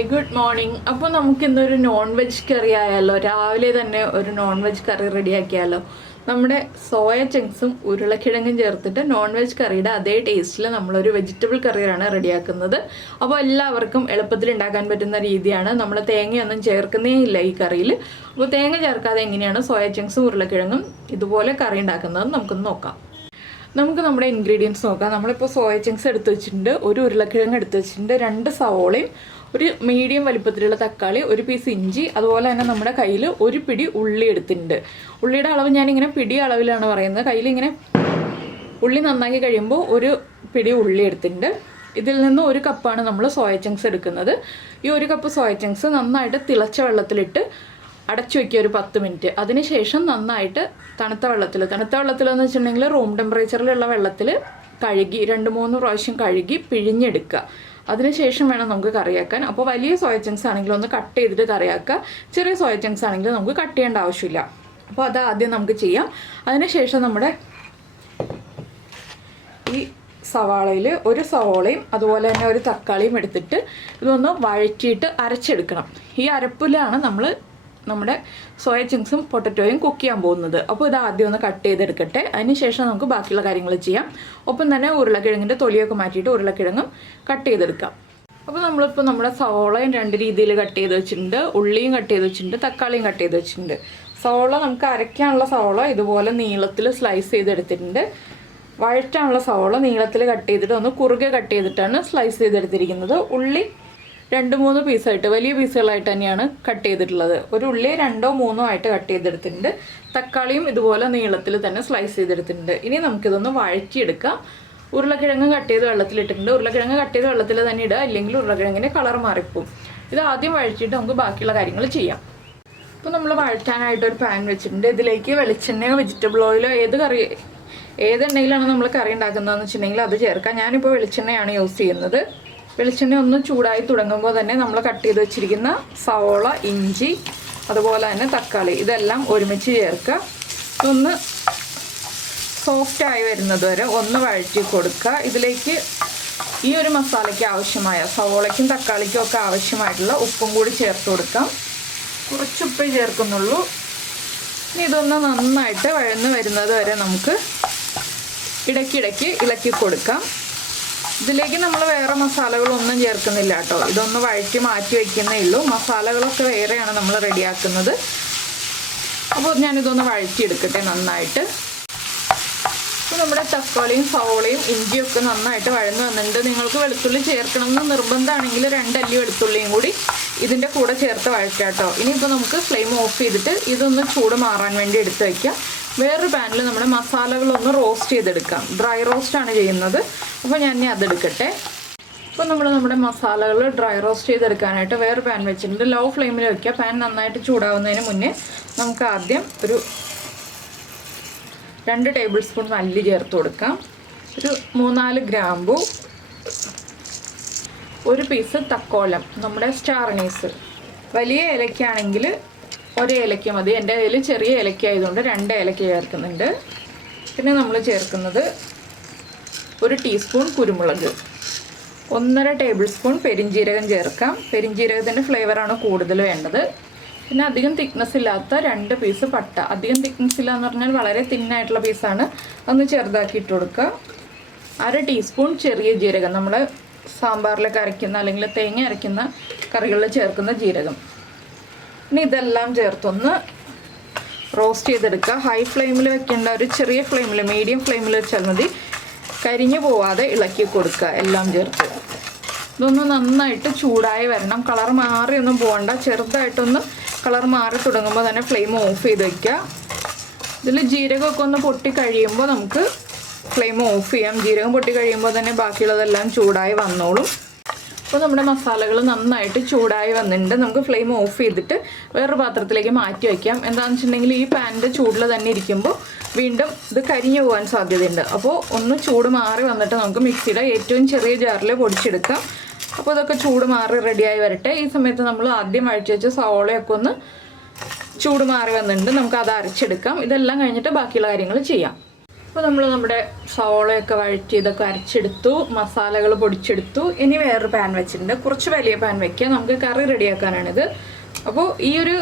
Hi good morning. അപ്പോൾ നമുക്ക് ഇന്നൊരു നോൺ വെജ് കറി ആയാലോ? രാവിലെ തന്നെ ഒരു നോൺ വെജ് കറി റെഡിയാക്കിയാലോ? നമ്മുടെ സോയ ചങ്ക്സും ഉരുളക്കിഴങ്ങും ചേർത്തിട്ട് നോൺ വെജ് കറിയുടെ അതേ ടേസ്റ്റിൽ നമ്മളൊരു വെജിറ്റബിൾ കറിയാണ് റെഡിയാക്കുന്നത്. അപ്പോൾ എല്ലാവർക്കും എളുപ്പത്തിൽ ഉണ്ടാക്കാൻ പറ്റുന്ന രീതിയാണ്. നമ്മൾ തേങ്ങയൊന്നും ചേർക്കുന്നേ ഇല്ല ഈ കറിയിൽ. അപ്പോൾ തേങ്ങ ചേർക്കാതെ എങ്ങനെയാണ് സോയ ചങ്ക്സും ഉരുളക്കിഴങ്ങും ഇതുപോലെ കറി ഉണ്ടാക്കുന്നത് നമുക്കൊന്ന് നോക്കാം. നമുക്ക് നമ്മുടെ ഇൻഗ്രീഡിയൻസ് നോക്കാം. നമ്മളിപ്പോൾ സോയ ചങ്ക്സ് എടുത്ത് വെച്ചിട്ടുണ്ട്, ഒരു ഉരുളക്കിഴങ്ങ് എടുത്ത് വെച്ചിട്ടുണ്ട്, 2 സവോളയും, ഒരു മീഡിയം വലിപ്പത്തിലുള്ള തക്കാളി, ഒരു പീസ് ഇഞ്ചി, അതുപോലെ തന്നെ നമ്മുടെ കയ്യിൽ ഒരു പിടി ഉള്ളി എടുത്തിട്ടുണ്ട്. ഉള്ളിയുടെ അളവ് ഞാനിങ്ങനെ പിടി അളവിലാണ് പറയുന്നത്. കയ്യിലിങ്ങനെ ഉള്ളി നന്നാക്കി കഴിയുമ്പോൾ ഒരു പിടി ഉള്ളി എടുത്തിട്ടുണ്ട്. ഇതിൽ നിന്ന് 1 കപ്പാണ് നമ്മൾ സോയ ചങ്ക്സ് എടുക്കുന്നത്. ഈ 1 കപ്പ് സോയ ചങ്ക്സ് നന്നായിട്ട് തിളച്ച വെള്ളത്തിലിട്ട് അടച്ചു വയ്ക്കുക ഒരു 10 മിനിറ്റ്. അതിനുശേഷം നന്നായിട്ട് തണുത്ത വെള്ളത്തിലെന്ന് വെച്ചിട്ടുണ്ടെങ്കിൽ റൂം ടെമ്പറേച്ചറിലുള്ള വെള്ളത്തിൽ കഴുകി 2-3 പ്രാവശ്യം കഴുകി പിഴിഞ്ഞെടുക്കുക. അതിനുശേഷം വേണം നമുക്ക് കറിയാക്കാൻ. അപ്പോൾ വലിയ സോയ ചങ്ക്സ് ആണെങ്കിൽ ഒന്ന് കട്ട് ചെയ്തിട്ട് കറിയാക്കുക, ചെറിയ സോയ ചങ്ക്സ് ആണെങ്കിൽ നമുക്ക് കട്ട് ചെയ്യേണ്ട ആവശ്യമില്ല. അപ്പോൾ അത് ആദ്യം നമുക്ക് ചെയ്യാം. അതിനുശേഷം നമ്മുടെ ഈ സവാളയിൽ 1 സവോളയും അതുപോലെ തന്നെ 1 തക്കാളിയും എടുത്തിട്ട് ഇതൊന്ന് വഴറ്റിയിട്ട് അരച്ചെടുക്കണം. ഈ അരപ്പിലാണ് നമ്മൾ നമ്മുടെ സോയ ചങ്ക്സും പൊട്ടറ്റോയും കുക്ക് ചെയ്യാൻ പോകുന്നത്. അപ്പോൾ ഇത് ആദ്യം ഒന്ന് കട്ട് ചെയ്തെടുക്കട്ടെ. അതിനുശേഷം നമുക്ക് ബാക്കിയുള്ള കാര്യങ്ങൾ ചെയ്യാം. ഒപ്പം തന്നെ ഉരുളക്കിഴങ്ങിൻ്റെ തൊലിയൊക്കെ മാറ്റിയിട്ട് ഉരുളക്കിഴങ്ങും കട്ട് ചെയ്തെടുക്കാം. അപ്പോൾ നമ്മളിപ്പോൾ നമ്മുടെ സവോളയും 2 രീതിയിൽ കട്ട് ചെയ്ത് വെച്ചിട്ടുണ്ട്, ഉള്ളിയും കട്ട് ചെയ്ത് വെച്ചിട്ടുണ്ട്, തക്കാളിയും കട്ട് ചെയ്ത് വെച്ചിട്ടുണ്ട്. സവോള നമുക്ക് അരയ്ക്കാനുള്ള സവോള ഇതുപോലെ നീളത്തിൽ സ്ലൈസ് ചെയ്തെടുത്തിട്ടുണ്ട്. വഴറ്റാനുള്ള സവോള നീളത്തിൽ കട്ട് ചെയ്തിട്ട് ഒന്ന് കുറുകെ കട്ട് ചെയ്തിട്ടാണ് സ്ലൈസ് ചെയ്തെടുത്തിരിക്കുന്നത്. ഉള്ളി 2-3 പീസായിട്ട് വലിയ പീസുകളായിട്ട് തന്നെയാണ് കട്ട് ചെയ്തിട്ടുള്ളത്. ഒരു ഉള്ളി 2-3 ആയിട്ട് കട്ട് ചെയ്തെടുത്തിട്ടുണ്ട്. തക്കാളിയും ഇതുപോലെ നീളത്തിൽ തന്നെ സ്ലൈസ് ചെയ്തെടുത്തിട്ടുണ്ട്. ഇനി നമുക്കിതൊന്ന് വഴറ്റിയെടുക്കാം. ഉരുളക്കിഴങ്ങ് കട്ട് ചെയ്ത് വെള്ളത്തിലിട്ടിട്ടുണ്ട്. ഉരുളക്കിഴങ്ങ് കട്ട് ചെയ്ത് വെള്ളത്തിൽ തന്നെ ഇടുക, അല്ലെങ്കിൽ ഉരുളക്കിഴങ്ങിൻ്റെ കളർ മാറിപ്പോവും. ഇത് ആദ്യം വഴറ്റിയിട്ട് നമുക്ക് ബാക്കിയുള്ള കാര്യങ്ങൾ ചെയ്യാം. ഇപ്പോൾ നമ്മൾ വഴറ്റാനായിട്ട് ഒരു പാൻ വെച്ചിട്ടുണ്ട്. ഇതിലേക്ക് വെളിച്ചെണ്ണയോ വെജിറ്റബിൾ ഓയിലോ ഏതെണ്ണയിലാണ് നമ്മൾ കറി ഉണ്ടാക്കുന്നതെന്ന് വെച്ചിട്ടുണ്ടെങ്കിൽ അത് ചേർക്കാം. ഞാനിപ്പോൾ വെളിച്ചെണ്ണയാണ് യൂസ് ചെയ്യുന്നത്. വെളിച്ചെണ്ണ ഒന്ന് ചൂടായി തുടങ്ങുമ്പോൾ തന്നെ നമ്മൾ കട്ട് ചെയ്ത് വെച്ചിരിക്കുന്ന സവോള, ഇഞ്ചി, അതുപോലെ തന്നെ തക്കാളി ഇതെല്ലാം ഒരുമിച്ച് ചേർക്കുക. ഒന്ന് സോഫ്റ്റായി വരുന്നത് വരെ ഒന്ന് വഴറ്റി കൊടുക്കുക. ഇതിലേക്ക് ഈ ഒരു മസാലയ്ക്ക് ആവശ്യമായ സവോളയ്ക്കും തക്കാളിക്കും ഒക്കെ ആവശ്യമായിട്ടുള്ള ഉപ്പും കൂടി ചേർത്ത് കൊടുക്കാം. കുറച്ച് ഉപ്പേ ചേർക്കുന്നുള്ളൂ. ഇനി ഇതൊന്ന് നന്നായിട്ട് വഴന്ന് വരുന്നത് വരെ നമുക്ക് ഇടയ്ക്കിടയ്ക്ക് ഇളക്കി കൊടുക്കാം. ഇതിലേക്ക് നമ്മൾ വേറെ മസാലകളൊന്നും ചേർക്കുന്നില്ല കേട്ടോ. ഇതൊന്ന് വഴറ്റി മാറ്റി വയ്ക്കുന്നേ ഉള്ളൂ. മസാലകളൊക്കെ വേറെയാണ് നമ്മൾ റെഡിയാക്കുന്നത്. അപ്പോൾ ഞാനിതൊന്ന് വഴറ്റിയെടുക്കട്ടെ നന്നായിട്ട്. അപ്പോൾ നമ്മുടെ തക്കാളിയും സവോളയും ഇഞ്ചിയും ഒക്കെ നന്നായിട്ട് വഴന്ന് വന്നിട്ടുണ്ട്. നിങ്ങൾക്ക് വെളുത്തുള്ളി ചേർക്കണം എന്ന് നിർബന്ധമാണെങ്കിൽ 2 അല്ലി വെളുത്തുള്ളിയും കൂടി ഇതിൻ്റെ കൂടെ ചേർത്ത് വഴറ്റാം കേട്ടോ. ഇനിയിപ്പോൾ നമുക്ക് ഫ്ലെയിം ഓഫ് ചെയ്തിട്ട് ഇതൊന്ന് ചൂട് മാറാൻ വേണ്ടി എടുത്ത് വയ്ക്കാം. വേറൊരു പാനിൽ നമ്മുടെ മസാലകളൊന്ന് റോസ്റ്റ് ചെയ്തെടുക്കാം. ഡ്രൈ റോസ്റ്റാണ് ചെയ്യുന്നത്. അപ്പോൾ ഞാൻ ഇനി അതെടുക്കട്ടെ. അപ്പോൾ നമ്മുടെ മസാലകൾ ഡ്രൈ റോസ്റ്റ് ചെയ്തെടുക്കാനായിട്ട് വേറെ പാൻ വെച്ചിട്ടുണ്ട്. ലോ ഫ്ലെയിമിൽ വയ്ക്കുക. പാൻ നന്നായിട്ട് ചൂടാവുന്നതിന് മുന്നേ നമുക്ക് ആദ്യം ഒരു 2 ടേബിൾ സ്പൂൺ മല്ലി ചേർത്ത് കൊടുക്കാം. ഒരു 3-4 ഗ്രാമ്പു, 1 പീസ് തക്കോലം, നമ്മുടെ സ്റ്റാർ അനീസ്. വലിയ ഏലയ്ക്കാണെങ്കിൽ 1 ഏലക്ക മതി. എൻ്റെ കയ്യിൽ ചെറിയ ഏലക്ക ആയതുകൊണ്ട് 2 ഏലക്ക ചേർക്കുന്നുണ്ട്. പിന്നെ നമ്മൾ ചേർക്കുന്നത് 1 ടീസ്പൂൺ കുരുമുളക്, 1.5 ടേബിൾ സ്പൂൺ പെരിഞ്ജീരകം ചേർക്കാം. പെരിഞ്ജീരകത്തിൻ്റെ ഫ്ലേവറാണ് കൂടുതൽ വേണ്ടത്. പിന്നെ അധികം തിക്നെസ് ഇല്ലാത്ത 2 പീസ് പട്ട. അധികം തിക്നെസ് ഇല്ല എന്ന് പറഞ്ഞാൽ വളരെ തിന്നായിട്ടുള്ള പീസാണ്. ഒന്ന് ചെറുതാക്കി ഇട്ട് കൊടുക്കുക. 1/2 ടീസ്പൂൺ ചെറിയ ജീരകം, നമ്മൾ സാമ്പാറിലൊക്കെ അരയ്ക്കുന്ന അല്ലെങ്കിൽ തേങ്ങ അരയ്ക്കുന്ന കറികളിൽ ചേർക്കുന്ന ജീരകം. ഇനി ഇതെല്ലാം ചേർത്തൊന്ന് റോസ്റ്റ് ചെയ്തെടുക്കുക. ഹൈ ഫ്ലെയിമിൽ വെക്കേണ്ട, ഒരു ചെറിയ ഫ്ലെയിമിൽ, മീഡിയം ഫ്ലെയിമിൽ വെച്ചാൽ മതി. കരിഞ്ഞു പോവാതെ ഇളക്കി കൊടുക്കുക എല്ലാം ചേർത്ത്. ഇതൊന്ന് നന്നായിട്ട് ചൂടായി വരണം. കളർ മാറിയൊന്നും പോകണ്ട. ചെറുതായിട്ടൊന്ന് കളർ മാറി തുടങ്ങുമ്പോൾ തന്നെ ഫ്ലെയിം ഓഫ് ചെയ്ത് വയ്ക്കുക. ഇതിൽ ജീരകമൊക്കെ ഒന്ന് പൊട്ടി കഴിയുമ്പോൾ നമുക്ക് ഫ്ലെയിം ഓഫ് ചെയ്യാം. ജീരകം പൊട്ടി കഴിയുമ്പോൾ തന്നെ ബാക്കിയുള്ളതെല്ലാം ചൂടായി വന്നോളും. അപ്പോൾ നമ്മുടെ മസാലകൾ നന്നായിട്ട് ചൂടായി വന്നിട്ടുണ്ട്. നമുക്ക് ഫ്ലെയിം ഓഫ് ചെയ്തിട്ട് വേറൊരു പാത്രത്തിലേക്ക് മാറ്റി വയ്ക്കാം. എന്താണെന്ന് വെച്ചിട്ടുണ്ടെങ്കിൽ ഈ പാനിൻ്റെ ചൂടിൽ തന്നെ ഇരിക്കുമ്പോൾ വീണ്ടും ഇത് കരിഞ്ഞു പോകാൻ സാധ്യതയുണ്ട്. അപ്പോൾ ഒന്ന് ചൂട് മാറി വന്നിട്ട് നമുക്ക് മിക്സിയുടെ ഏറ്റവും ചെറിയ ജാറിൽ പൊടിച്ചെടുക്കാം. അപ്പോൾ ഇതൊക്കെ ചൂട് മാറി റെഡിയായി വരട്ടെ. ഈ സമയത്ത് നമ്മൾ ആദ്യം വഴറ്റി വെച്ച സവോളയൊക്കെ ഒന്ന് ചൂട് മാറി വന്നിട്ടുണ്ട്. നമുക്ക് അത് അരച്ചെടുക്കാം. ഇതെല്ലാം കഴിഞ്ഞിട്ട് ബാക്കിയുള്ള കാര്യങ്ങൾ ചെയ്യാം. അപ്പോൾ നമ്മൾ നമ്മുടെ സവോളയൊക്കെ വഴറ്റി ഇതൊക്കെ അരച്ചെടുത്തു, മസാലകൾ പൊടിച്ചെടുത്തു. ഇനി വേറൊരു പാൻ വെച്ചിട്ടുണ്ട്. കുറച്ച് വലിയ പാൻ വെക്കുക, നമുക്ക് കറി റെഡിയാക്കാനാണിത്. അപ്പോൾ ഈ ഒരു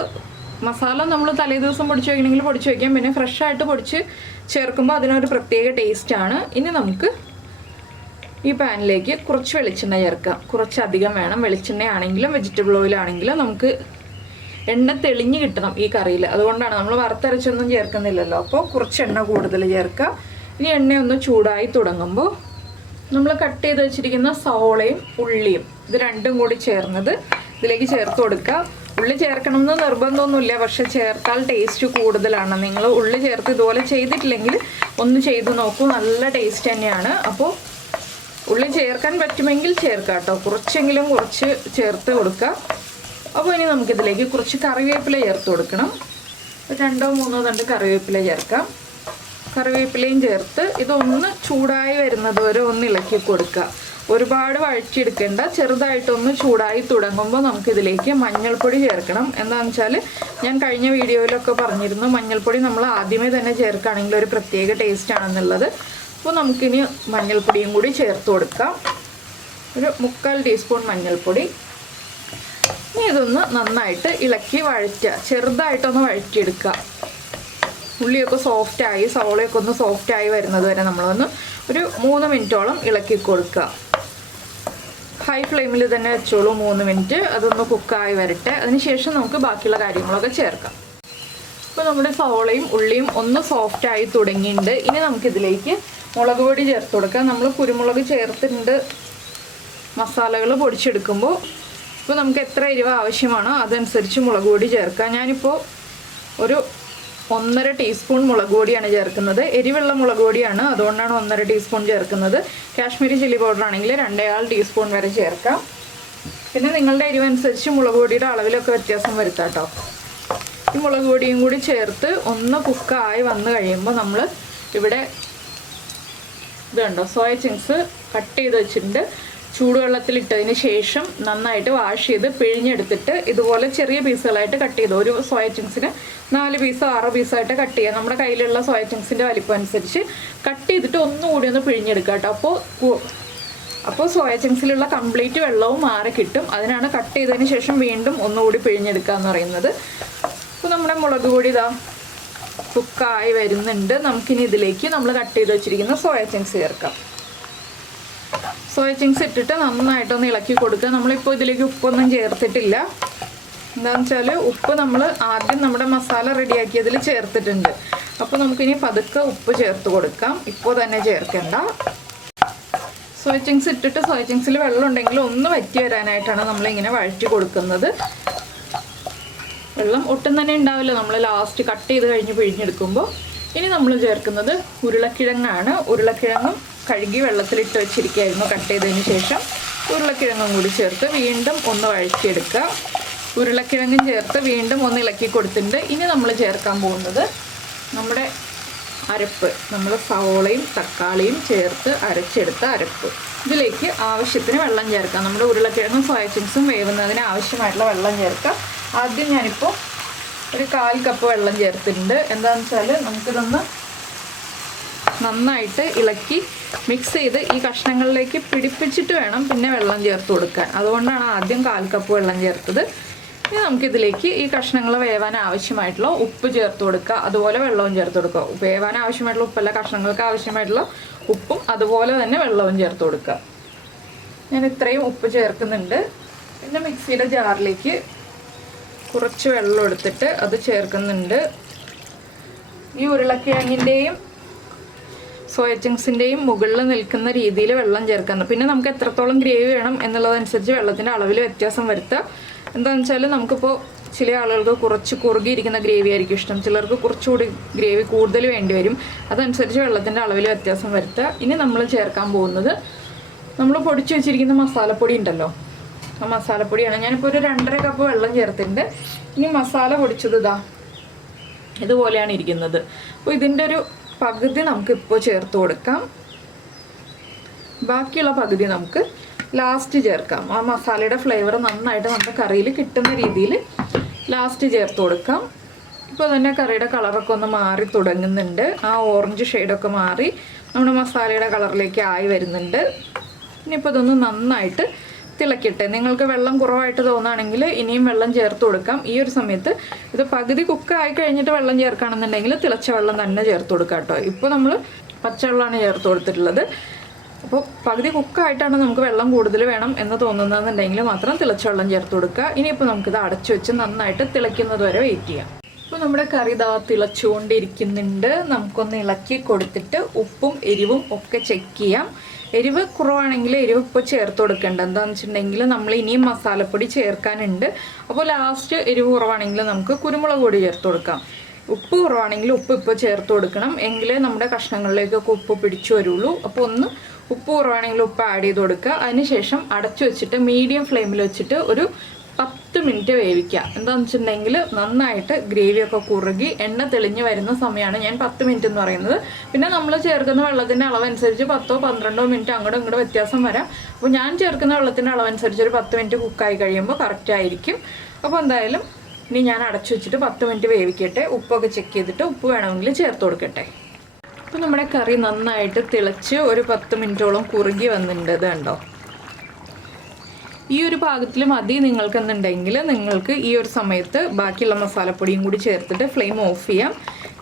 മസാല നമ്മൾ തലേ ദിവസം പൊടിച്ച് വയ്ക്കണമെങ്കിൽ പൊടിച്ച് വയ്ക്കാം, പിന്നെ ഫ്രഷായിട്ട് പൊടിച്ച് ചേർക്കുമ്പോൾ അതിനൊരു പ്രത്യേക ടേസ്റ്റാണ്. ഇനി നമുക്ക് ഈ പാനിലേക്ക് കുറച്ച് വെളിച്ചെണ്ണ ചേർക്കാം. കുറച്ചധികം വേണം. വെളിച്ചെണ്ണയാണെങ്കിലും വെജിറ്റബിൾ ഓയിലാണെങ്കിലും നമുക്ക് എണ്ണ തെളിഞ്ഞ് കിട്ടണം ഈ കറിയിൽ. അതുകൊണ്ടാണ് നമ്മൾ വറുത്തരച്ചൊന്നും ചേർക്കുന്നില്ലല്ലോ. അപ്പോൾ കുറച്ച് എണ്ണ കൂടുതൽ ചേർക്കുക. ഇനി എണ്ണയൊന്ന് ചൂടായി തുടങ്ങുമ്പോൾ നമ്മൾ കട്ട് ചെയ്ത് വെച്ചിരിക്കുന്ന സവോളയും ഉള്ളിയും ഇത് രണ്ടും കൂടി ചേർന്നത് ഇതിലേക്ക് ചേർത്ത് കൊടുക്കുക. ഉള്ളി ചേർക്കണമെന്ന് നിർബന്ധമൊന്നുമില്ല, പക്ഷെ ചേർത്താൽ ടേസ്റ്റ് കൂടുതലാണ്. നിങ്ങൾ ഉള്ളി ചേർത്ത് ഇതുപോലെ ചെയ്തിട്ടില്ലെങ്കിൽ ഒന്ന് ചെയ്ത് നോക്കൂ, നല്ല ടേസ്റ്റ് തന്നെയാണ്. അപ്പോൾ ഉള്ളി ചേർക്കാൻ പറ്റുമെങ്കിൽ ചേർക്കാം കേട്ടോ, കുറച്ചെങ്കിലും കുറച്ച് ചേർത്ത് കൊടുക്കുക. അപ്പോൾ ഇനി നമുക്കിതിലേക്ക് കുറച്ച് കറിവേപ്പില ചേർത്ത് കൊടുക്കണം. 2-3 തണ്ട് കറിവേപ്പില ചേർക്കാം. കറിവേപ്പിലയും ചേർത്ത് ഇതൊന്ന് ചൂടായി വരുന്നത് വരെ ഒന്ന് ഇളക്കി കൊടുക്കുക. ഒരുപാട് വഴറ്റിയെടുക്കേണ്ട, ചെറുതായിട്ടൊന്ന് ചൂടായി തുടങ്ങുമ്പോൾ നമുക്കിതിലേക്ക് മഞ്ഞൾപ്പൊടി ചേർക്കണം. എന്താണെന്ന് വെച്ചാൽ ഞാൻ കഴിഞ്ഞ വീഡിയോയിലൊക്കെ പറഞ്ഞിരുന്നു, മഞ്ഞൾപ്പൊടി നമ്മൾ ആദ്യമേ തന്നെ ചേർക്കുകയാണെങ്കിൽ ഒരു പ്രത്യേക ടേസ്റ്റ് ആണെന്നുള്ളത്. അപ്പോൾ നമുക്കിനി മഞ്ഞൾപ്പൊടിയും കൂടി ചേർത്ത് കൊടുക്കാം. ഒരു 3/4 ടീസ്പൂൺ മഞ്ഞൾപ്പൊടി. ഇനി ഇതൊന്ന് നന്നായിട്ട് ഇളക്കി വഴറ്റുക, ചെറുതായിട്ടൊന്ന് വഴറ്റിയെടുക്കുക. ഉള്ളിയൊക്കെ സോഫ്റ്റായി സവോളയൊക്കെ ഒന്ന് സോഫ്റ്റായി വരുന്നത് വരെ നമ്മളൊന്ന് ഒരു 3 മിനിറ്റോളം ഇളക്കി കൊടുക്കുക. ഹൈ ഫ്ലെയിമിൽ തന്നെ വെച്ചോളൂ 3 മിനിറ്റ്. അതൊന്ന് കുക്കായി വരട്ടെ. അതിനുശേഷം നമുക്ക് ബാക്കിയുള്ള കാര്യങ്ങളൊക്കെ ചേർക്കാം. ഇപ്പോൾ നമ്മുടെ സവോളയും ഉള്ളിയും ഒന്ന് സോഫ്റ്റായി തുടങ്ങിയിട്ടുണ്ട്. ഇനി നമുക്കിതിലേക്ക് മുളക് പൊടി ചേർത്ത് കൊടുക്കാം. നമ്മൾ കുരുമുളക് ചേർത്തിട്ടുണ്ട് മസാലകൾ പൊടിച്ചെടുക്കുമ്പോൾ. ഇപ്പോൾ നമുക്ക് എത്ര എരിവ് ആവശ്യമാണോ അതനുസരിച്ച് മുളക് പൊടി ചേർക്കാം. ഞാനിപ്പോൾ ഒരു 1.5 ടീസ്പൂൺ മുളക് പൊടിയാണ് ചേർക്കുന്നത്. എരിവുള്ള മുളക് പൊടിയാണ്, അതുകൊണ്ടാണ് 1.5 ടീസ്പൂൺ ചേർക്കുന്നത്. കാശ്മീരി ചില്ലി പൗഡർ ആണെങ്കിൽ 2.25 ടീസ്പൂൺ വരെ ചേർക്കാം. പിന്നെ നിങ്ങളുടെ എരിവനുസരിച്ച് മുളക് പൊടിയുടെ അളവിലൊക്കെ വ്യത്യാസം വരുത്താം കേട്ടോ. ഈ മുളക് പൊടിയും കൂടി ചേർത്ത് ഒന്ന് കുക്കായി വന്നു കഴിയുമ്പോൾ നമ്മൾ ഇവിടെ ഇത് കണ്ടോ, സോയ ചങ്ക്സ് കട്ട് ചെയ്ത് വെച്ചിട്ടുണ്ട്. ചൂടുവെള്ളത്തിലിട്ടതിന് ശേഷം നന്നായിട്ട് വാഷ് ചെയ്ത് പിഴിഞ്ഞെടുത്തിട്ട് ഇതുപോലെ ചെറിയ പീസുകളായിട്ട് കട്ട് ചെയ്ത്, ഒരു സോയ ചങ്ക്സിന് 4 പീസോ 6 പീസായിട്ട് കട്ട് ചെയ്യുക. നമ്മുടെ കയ്യിലുള്ള സോയ ചങ്ക്സിൻ്റെ വലിപ്പം അനുസരിച്ച് കട്ട് ചെയ്തിട്ട് ഒന്നുകൂടി ഒന്ന് പിഴിഞ്ഞെടുക്കുക കേട്ടോ. അപ്പോൾ സോയ ചങ്ക്സിലുള്ള കംപ്ലീറ്റ് വെള്ളവും മാറി കിട്ടും. അതിനാണ് കട്ട് ചെയ്തതിന് ശേഷം വീണ്ടും ഒന്നുകൂടി പിഴിഞ്ഞെടുക്കുക എന്ന് പറയുന്നത്. അപ്പോൾ നമ്മുടെ മുളക് പൊടി ഇതാ കുക്കായി വരുന്നുണ്ട്. നമുക്കിനി ഇതിലേക്ക് നമ്മൾ കട്ട് ചെയ്ത് വെച്ചിരിക്കുന്ന സോയ ചങ്ക്സ് ചേർക്കാം. സോയ ചങ്ക്സ് ഇട്ടിട്ട് നന്നായിട്ടൊന്ന് ഇളക്കി കൊടുക്കുക. നമ്മളിപ്പോൾ ഇതിലേക്ക് ഉപ്പൊന്നും ചേർത്തിട്ടില്ല. എന്താണെന്ന് വെച്ചാൽ ഉപ്പ് നമ്മൾ ആദ്യം നമ്മുടെ മസാല റെഡിയാക്കിയതിൽ ചേർത്തിട്ടുണ്ട്. അപ്പോൾ നമുക്കിനി പതുക്കെ ഉപ്പ് ചേർത്ത് കൊടുക്കാം, ഇപ്പോൾ തന്നെ ചേർക്കേണ്ട. സോയ ചങ്ക്സ് ഇട്ടിട്ട് സോയ ചങ്ക്സിൽ വെള്ളം ഉണ്ടെങ്കിൽ ഒന്ന് വറ്റി വരാനായിട്ടാണ് നമ്മളിങ്ങനെ വഴറ്റി കൊടുക്കുന്നത്. വെള്ളം ഒട്ടും തന്നെ ഉണ്ടാവില്ല നമ്മൾ ലാസ്റ്റ് കട്ട് ചെയ്ത് കഴിഞ്ഞ് പിഴിഞ്ഞെടുക്കുമ്പോൾ. ഇനി നമ്മൾ ചേർക്കുന്നത് ഉരുളക്കിഴങ്ങാണ്. ഉരുളക്കിഴങ്ങും കഴുകി വെള്ളത്തിലിട്ട് വെച്ചിരിക്കുകയായിരുന്നു. കട്ട് ചെയ്തതിന് ശേഷം ഉരുളക്കിഴങ്ങും കൂടി ചേർത്ത് വീണ്ടും ഒന്ന് വഴറ്റിയെടുക്കുക. ഉരുളക്കിഴങ്ങും ചേർത്ത് വീണ്ടും ഒന്ന് ഇളക്കി കൊടുത്തിട്ടുണ്ട്. ഇനി നമ്മൾ ചേർക്കാൻ പോകുന്നത് നമ്മുടെ അരപ്പ്, നമ്മൾ സവോളയും തക്കാളിയും ചേർത്ത് അരച്ചെടുത്ത അരപ്പ്. ഇതിലേക്ക് ആവശ്യത്തിന് വെള്ളം ചേർക്കാം. നമ്മുടെ ഉരുളക്കിഴങ്ങും സോയ ചങ്ക്സും വേവുന്നതിന് ആവശ്യമായിട്ടുള്ള വെള്ളം ചേർക്കാം. ആദ്യം ഞാനിപ്പോൾ ഒരു 1/4 കപ്പ് വെള്ളം ചേർത്തിട്ടുണ്ട്. എന്താണെന്ന് വെച്ചാൽ നമുക്കിതൊന്ന് നന്നായിട്ട് ഇളക്കി മിക്സ് ചെയ്ത് ഈ കഷ്ണങ്ങളിലേക്ക് പിടിപ്പിച്ചിട്ട് വേണം പിന്നെ വെള്ളം ചേർത്ത് കൊടുക്കാൻ. അതുകൊണ്ടാണ് ആദ്യം 1/4 കപ്പ് വെള്ളം ചേർത്തത്. ഇനി നമുക്കിതിലേക്ക് ഈ കഷ്ണങ്ങൾ വേവാൻ ആവശ്യമായിട്ടുള്ള ഉപ്പ് ചേർത്ത് കൊടുക്കുക, അതുപോലെ വെള്ളവും ചേർത്ത് കൊടുക്കുക. വേവാൻ ആവശ്യമായിട്ടുള്ള ഉപ്പല്ല, കഷ്ണങ്ങൾക്ക് ആവശ്യമായിട്ടുള്ള ഉപ്പും അതുപോലെ തന്നെ വെള്ളവും ചേർത്ത് കൊടുക്കുക. ഞാൻ ഇത്രയും ഉപ്പ് ചേർക്കുന്നുണ്ട്. പിന്നെ മിക്സിയുടെ ജാറിലേക്ക് കുറച്ച് വെള്ളം എടുത്തിട്ട് അത് ചേർക്കുന്നുണ്ട്. ഈ ഉരുളക്കിഴങ്ങിൻ്റെയും സോയ ചങ്ക്സിൻ്റെയും മുകളിൽ നിൽക്കുന്ന രീതിയിൽ വെള്ളം ചേർക്കുന്നത്. പിന്നെ നമുക്ക് എത്രത്തോളം ഗ്രേവി വേണം എന്നുള്ളതനുസരിച്ച് വെള്ളത്തിൻ്റെ അളവിൽ വ്യത്യാസം വരുത്തുക. എന്താണെന്ന് വെച്ചാൽ നമുക്കിപ്പോൾ ചില ആളുകൾക്ക് കുറച്ച് കുറുകിയിരിക്കുന്ന ഗ്രേവി ആയിരിക്കും ഇഷ്ടം, ചിലർക്ക് കുറച്ചുകൂടി ഗ്രേവി കൂടുതൽ വേണ്ടി വരും. അതനുസരിച്ച് വെള്ളത്തിൻ്റെ അളവിൽ വ്യത്യാസം വരുത്തുക. ഇനി നമ്മൾ ചേർക്കാൻ പോകുന്നത് നമ്മൾ പൊടിച്ച് വെച്ചിരിക്കുന്ന മസാലപ്പൊടി ഉണ്ടല്ലോ, ആ മസാലപ്പൊടിയാണ്. ഞാനിപ്പോൾ ഒരു 2.5 കപ്പ് വെള്ളം ചേർത്തിട്ടുണ്ട്. ഇനി മസാല പൊടിച്ചത് ഇതാ ഇതുപോലെയാണ് ഇരിക്കുന്നത്. അപ്പോൾ ഇതിൻ്റെ ഒരു പകുതി നമുക്കിപ്പോൾ ചേർത്ത് കൊടുക്കാം, ബാക്കിയുള്ള പകുതി നമുക്ക് ലാസ്റ്റ് ചേർക്കാം. ആ മസാലയുടെ ഫ്ലേവർ നന്നായിട്ട് നമ്മുടെ കറിയിൽ കിട്ടുന്ന രീതിയിൽ ലാസ്റ്റ് ചേർത്ത് കൊടുക്കാം. ഇപ്പോൾ തന്നെ കറിയുടെ കളറൊക്കെ ഒന്ന് മാറി തുടങ്ങുന്നുണ്ട്. ആ ഓറഞ്ച് ഷെയ്ഡൊക്കെ മാറി നമ്മുടെ മസാലയുടെ കളറിലേക്ക് ആയി വരുന്നുണ്ട്. ഇനിയിപ്പോൾ ഇതൊന്ന് നന്നായിട്ട് തിളക്കട്ടെ. നിങ്ങൾക്ക് വെള്ളം കുറവായിട്ട് തോന്നുകയാണെങ്കിൽ ഇനിയും വെള്ളം ചേർത്ത് കൊടുക്കാം. ഈ ഒരു സമയത്ത് ഇത് പകുതി കുക്കായി കഴിഞ്ഞിട്ട് വെള്ളം ചേർക്കുകയാണെന്നുണ്ടെങ്കിൽ തിളച്ച വെള്ളം തന്നെ ചേർത്ത് കൊടുക്കാം കേട്ടോ. ഇപ്പോൾ നമ്മൾ പച്ചവെള്ളമാണ് ചേർത്ത് കൊടുത്തിട്ടുള്ളത്. അപ്പോൾ പകുതി കുക്കായിട്ടാണ് നമുക്ക് വെള്ളം കൂടുതൽ വേണം എന്ന് തോന്നുന്നതെന്നുണ്ടെങ്കിൽ മാത്രം തിളച്ച വെള്ളം ചേർത്ത് കൊടുക്കുക. ഇനിയിപ്പോൾ നമുക്കിത് അടച്ചു വെച്ച് നന്നായിട്ട് തിളയ്ക്കുന്നത് വരെ വെയിറ്റ് ചെയ്യാം. ഇപ്പോൾ നമ്മുടെ കറി ഇതാ തിളച്ചുകൊണ്ടിരിക്കുന്നുണ്ട്. നമുക്കൊന്ന് ഇളക്കി കൊടുത്തിട്ട് ഉപ്പും എരിവും ഒക്കെ ചെക്ക് ചെയ്യാം. എരിവ് കുറവാണെങ്കിൽ എരിവ് ഇപ്പോൾ ചേർത്ത് കൊടുക്കേണ്ട. എന്താണെന്ന് വെച്ചിട്ടുണ്ടെങ്കിൽ നമ്മൾ ഇനിയും മസാലപ്പൊടി ചേർക്കാനുണ്ട്. അപ്പോൾ ലാസ്റ്റ് എരിവ് കുറവാണെങ്കിൽ നമുക്ക് കുരുമുളക് പൊടി ചേർത്ത് കൊടുക്കാം. ഉപ്പ് കുറവാണെങ്കിൽ ഉപ്പ് ഇപ്പോൾ ചേർത്ത് കൊടുക്കണം. എങ്കിലേ നമ്മുടെ കഷ്ണങ്ങളിലേക്കൊക്കെ ഉപ്പ് പിടിച്ചു വരുള്ളൂ. അപ്പോൾ ഒന്ന് ഉപ്പ് കുറവാണെങ്കിൽ ഉപ്പ് ആഡ് ചെയ്ത് കൊടുക്കുക. അതിനുശേഷം അടച്ചു വെച്ചിട്ട് മീഡിയം ഫ്ലെയിമിൽ വെച്ചിട്ട് ഒരു 10 മിനിറ്റ് വേവിക്കുക. എന്താണെന്ന് വെച്ചിട്ടുണ്ടെങ്കിൽ നന്നായിട്ട് ഗ്രേവിയൊക്കെ കുറുകി എണ്ണ തെളിഞ്ഞ് വരുന്ന സമയമാണ് ഞാൻ 10 മിനിറ്റ് എന്ന് പറയുന്നത്. പിന്നെ നമ്മൾ ചേർക്കുന്ന വെള്ളത്തിൻ്റെ അളവനുസരിച്ച് 10-12 മിനിറ്റ് അങ്ങോട്ടും ഇങ്ങോട്ടും വ്യത്യാസം വരാം. അപ്പോൾ ഞാൻ ചേർക്കുന്ന വെള്ളത്തിൻ്റെ അളവനുസരിച്ച് ഒരു 10 മിനിറ്റ് കുക്കായി കഴിയുമ്പോൾ കറക്റ്റ് ആയിരിക്കും. അപ്പോൾ എന്തായാലും ഇനി ഞാൻ അടച്ചു വെച്ചിട്ട് 10 മിനിറ്റ് വേവിക്കട്ടെ. ഉപ്പൊക്കെ ചെക്ക് ചെയ്തിട്ട് ഉപ്പ് വേണമെങ്കിൽ ചേർത്ത് കൊടുക്കട്ടെ. അപ്പോൾ നമ്മുടെ കറി നന്നായിട്ട് തിളച്ച് ഒരു 10 മിനിറ്റോളം കുറുകി വന്നിട്ടുണ്ട്. ഇത് കണ്ടോ, ഈ ഒരു പാകത്തിൽ മതി നിങ്ങൾക്കെന്നുണ്ടെങ്കിൽ നിങ്ങൾക്ക് ഈ ഒരു സമയത്ത് ബാക്കിയുള്ള മസാലപ്പൊടിയും കൂടി ചേർത്തിട്ട് ഫ്ലെയിം ഓഫ് ചെയ്യാം.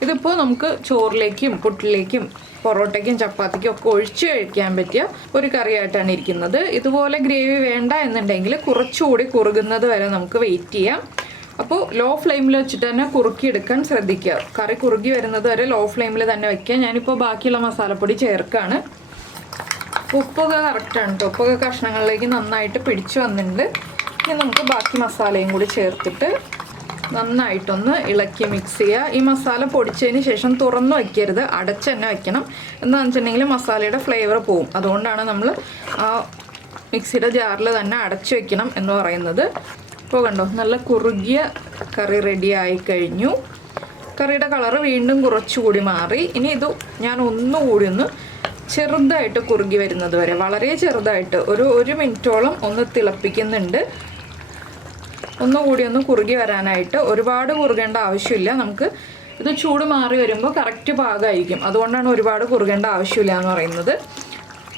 ഇതിപ്പോൾ നമുക്ക് ചോറിലേക്കും പുട്ടിലേക്കും പൊറോട്ടയ്ക്കും ചപ്പാത്തിക്കും ഒക്കെ ഒഴിച്ച് കഴിക്കാൻ പറ്റിയ ഒരു കറിയായിട്ടാണ് ഇരിക്കുന്നത്. ഇതുപോലെ ഗ്രേവി വേണ്ട എന്നുണ്ടെങ്കിൽ കുറച്ചുകൂടി കുറുകുന്നത് വരെ നമുക്ക് വെയിറ്റ് ചെയ്യാം. അപ്പോൾ ലോ ഫ്ലെയിമിൽ വെച്ചിട്ട് തന്നെ കുറുക്കിയെടുക്കാൻ ശ്രദ്ധിക്കുക. കറി കുറുകി വരുന്നത് വരെ ലോ ഫ്ലെയിമിൽ തന്നെ വയ്ക്കുക. ഞാനിപ്പോൾ ബാക്കിയുള്ള മസാലപ്പൊടി ചേർക്കുകയാണ്. ഉപ്പൊക്കെ കറക്റ്റാണ് കേട്ടോ. ഉപ്പൊക്കെ കഷ്ണങ്ങളിലേക്ക് നന്നായിട്ട് പിടിച്ചു വന്നിട്ടുണ്ട്. ഇനി നമുക്ക് ബാക്കി മസാലയും കൂടി ചേർത്തിട്ട് നന്നായിട്ടൊന്ന് ഇളക്കി മിക്സ് ചെയ്യുക. ഈ മസാല പൊടിച്ചതിന് ശേഷം തുറന്ന് വയ്ക്കരുത്, അടച്ച് തന്നെ വയ്ക്കണം. എന്താണെന്ന് വെച്ചിട്ടുണ്ടെങ്കിൽ മസാലയുടെ ഫ്ലേവർ പോവും. അതുകൊണ്ടാണ് നമ്മൾ ആ മിക്സിയുടെ ജാറിൽ തന്നെ അടച്ചു വയ്ക്കണം എന്ന് പറയുന്നത്. ഇപ്പോൾ കണ്ടോ, നല്ല കുറുകിയ കറി റെഡി ആയി കഴിഞ്ഞു. കറിയുടെ കളറ് വീണ്ടും കുറച്ചുകൂടി മാറി. ഇനി ഇത് ഞാൻ ഒന്നുകൂടി ഒന്ന് ചെറുതായിട്ട് കുറുകി വരുന്നത് വരെ, വളരെ ചെറുതായിട്ട് ഒരു മിനിറ്റോളം ഒന്ന് തിളപ്പിക്കുന്നുണ്ട്. ഒന്നുകൂടി ഒന്ന് കുറുകി വരാനായിട്ട്. ഒരുപാട് കുറുകേണ്ട ആവശ്യമില്ല. നമുക്ക് ഇത് ചൂട് മാറി വരുമ്പോൾ കറക്റ്റ് പാകമായിരിക്കും. അതുകൊണ്ടാണ് ഒരുപാട് കുറുകേണ്ട ആവശ്യമില്ല എന്ന് പറയുന്നത്.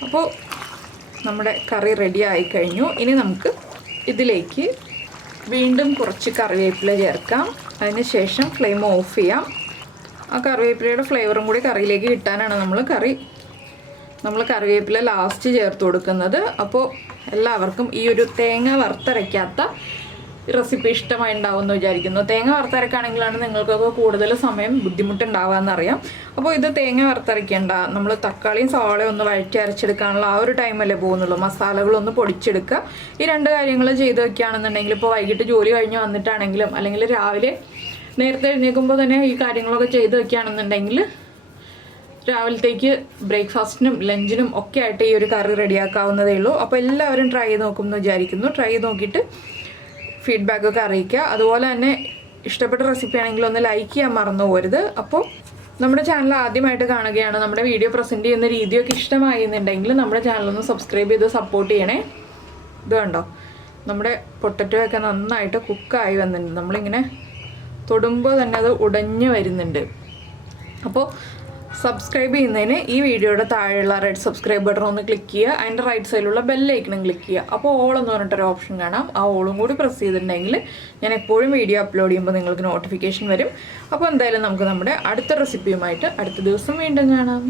അപ്പോൾ നമ്മുടെ കറി റെഡി ആയിക്കഴിഞ്ഞു. ഇനി നമുക്ക് ഇതിലേക്ക് വീണ്ടും കുറച്ച് കറിവേപ്പില ചേർക്കാം. അതിന് ശേഷം ഫ്ലെയിം ഓഫ് ചെയ്യാം. ആ കറിവേപ്പിലയുടെ ഫ്ലേവറും കൂടി കറിയിലേക്ക് കിട്ടാനാണ് നമ്മൾ കറിവേപ്പില ലാസ്റ്റ് ചേർത്ത് കൊടുക്കുന്നത്. അപ്പോൾ എല്ലാവർക്കും ഈ ഒരു തേങ്ങ വറുത്തരയ്ക്കാത്ത റെസിപ്പി ഇഷ്ടമായി ഉണ്ടാവുമെന്ന് വിചാരിക്കുന്നു. തേങ്ങ വറുത്തരക്കാണെങ്കിലാണ് നിങ്ങൾക്കൊക്കെ കൂടുതൽ സമയം ബുദ്ധിമുട്ടുണ്ടാവുകയെന്നറിയാം. അപ്പോൾ ഇത് തേങ്ങ വറുത്തരയ്ക്കേണ്ട. നമ്മൾ തക്കാളിയും സവാളയും ഒന്ന് വഴറ്റി അരച്ചെടുക്കാനുള്ള ആ ഒരു ടൈമല്ലേ പോകുന്നുള്ളൂ. മസാലകളൊന്ന് പൊടിച്ചെടുക്കുക. ഈ 2 കാര്യങ്ങൾ ചെയ്ത് വെക്കുകയാണെന്നുണ്ടെങ്കിൽ ഇപ്പോൾ വൈകിട്ട് ജോലി കഴിഞ്ഞ് വന്നിട്ടാണെങ്കിലും അല്ലെങ്കിൽ രാവിലെ നേരത്തെ എഴുന്നേൽക്കുമ്പോൾ തന്നെ ഈ കാര്യങ്ങളൊക്കെ ചെയ്ത് വെക്കുകയാണെന്നുണ്ടെങ്കിൽ രാവിലത്തേക്ക് ബ്രേക്ക്ഫാസ്റ്റിനും ലഞ്ചിനും ഒക്കെ ആയിട്ട് ഈ ഒരു കറി റെഡിയാക്കാവുന്നതേ ഉള്ളൂ. അപ്പോൾ എല്ലാവരും ട്രൈ ചെയ്ത് നോക്കുമെന്ന് വിചാരിക്കുന്നു. ട്രൈ ചെയ്ത് നോക്കിയിട്ട് ഫീഡ്ബാക്കൊക്കെ അറിയിക്കുക. അതുപോലെ തന്നെ ഇഷ്ടപ്പെട്ട റെസിപ്പി ആണെങ്കിൽ ഒന്ന് ലൈക്ക് ചെയ്യാൻ മറന്നു പോകരുത്. അപ്പോൾ നമ്മുടെ ചാനൽ ആദ്യമായിട്ട് കാണുകയാണ്, നമ്മുടെ വീഡിയോ പ്രസൻറ്റ് ചെയ്യുന്ന രീതിയൊക്കെ ഇഷ്ടമായിരുന്നുണ്ടെങ്കിൽ നമ്മുടെ ചാനലൊന്ന് സബ്സ്ക്രൈബ് ചെയ്ത് സപ്പോർട്ട് ചെയ്യണേ. ഇത് കണ്ടോ, നമ്മുടെ പൊട്ടറ്റോ ഒക്കെ നന്നായിട്ട് കുക്കായി വന്നിട്ടുണ്ട്. നമ്മളിങ്ങനെ തൊടുമ്പോൾ തന്നെ അത് ഉടഞ്ഞു വരുന്നുണ്ട്. അപ്പോൾ സബ്സ്ക്രൈബ് ചെയ്യുന്നതിന് ഈ വീഡിയോയുടെ താഴെയുള്ള റെഡ് സബ്സ്ക്രൈബ് ബട്ടൺ ഒന്ന് ക്ലിക്ക് ചെയ്യുക. അതിൻ്റെ റൈറ്റ് സൈഡിലുള്ള ബെല്ലൈക്കണും ക്ലിക്ക് ചെയ്യുക. അപ്പോൾ ഓൾ എന്ന് പറഞ്ഞിട്ടൊരു ഓപ്ഷൻ കാണാം. ആ ഓളും കൂടി പ്രസ് ചെയ്തിട്ടുണ്ടെങ്കിൽ ഞാൻ എപ്പോഴും വീഡിയോ അപ്ലോഡ് ചെയ്യുമ്പോൾ നിങ്ങൾക്ക് നോട്ടിഫിക്കേഷൻ വരും. അപ്പോൾ എന്തായാലും നമുക്ക് നമ്മുടെ അടുത്ത റെസിപ്പിയുമായിട്ട് അടുത്ത ദിവസം വീണ്ടും കാണാം.